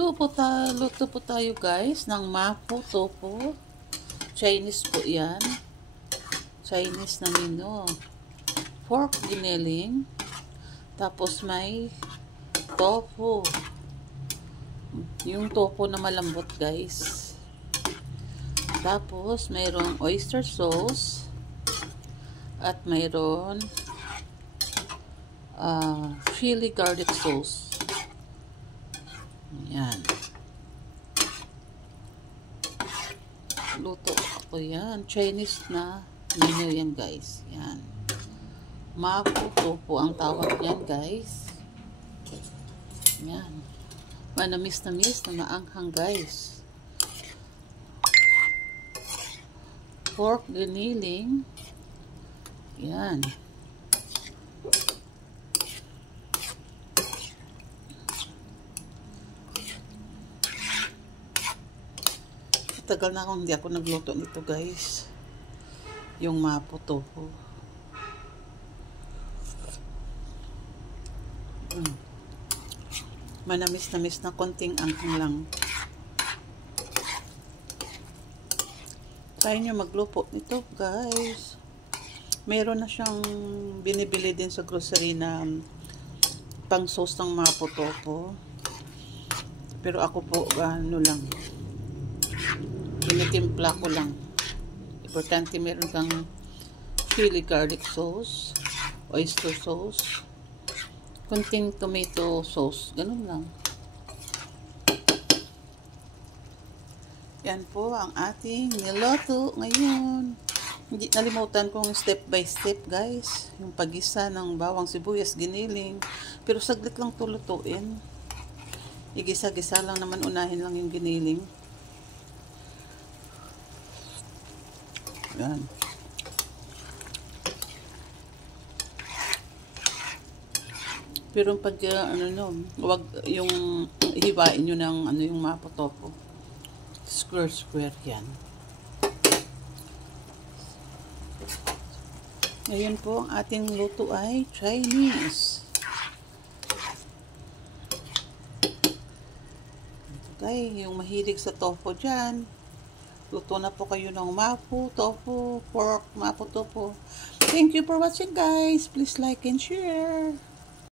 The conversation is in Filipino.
Luto po tayo guys ng mapo tofu. Chinese po yan. Chinese na menu. Pork giniling. Tapos may tofu. Yung tofu na malambot guys. Tapos mayroong oyster sauce. At mayroon chili garlic sauce. Yan. Luto ako yan. Chinese na menu yan guys. Yan. Mapo tofu ang tawag yan guys. Yan. Manamis na maanghang guys. Pork giniling. Yan. Tagal na akong hindi ako nagluto nito guys. Yung mapo tofu. Manamis na konting anghang lang. Try nyo magluto nito guys. Meron na siyang binibili din sa grocery na pang sauce ng mapo tofu. Pero ako po ano lang, tinitimpla ko lang. Importante meron kang chili garlic sauce, oyster sauce, kunting tomato sauce, ganun lang. Yan po ang ating niluto ngayon. Hindi nalimutan kong step by step guys, yung pagisa ng bawang sibuyas giniling, pero saglit lang tulutuin. Igisa-gisa lang naman, unahin lang yung giniling. Yan. Pero pag wag yung hiwain nyo ng yung mapo tofu. Square yan. Ngayon po ang ating luto ay Chinese. Okay, yung mahilig sa tofu dyan, luto na po kayo ng mapo tofu, pork mapo tofu. Thank you for watching guys. Please like and share.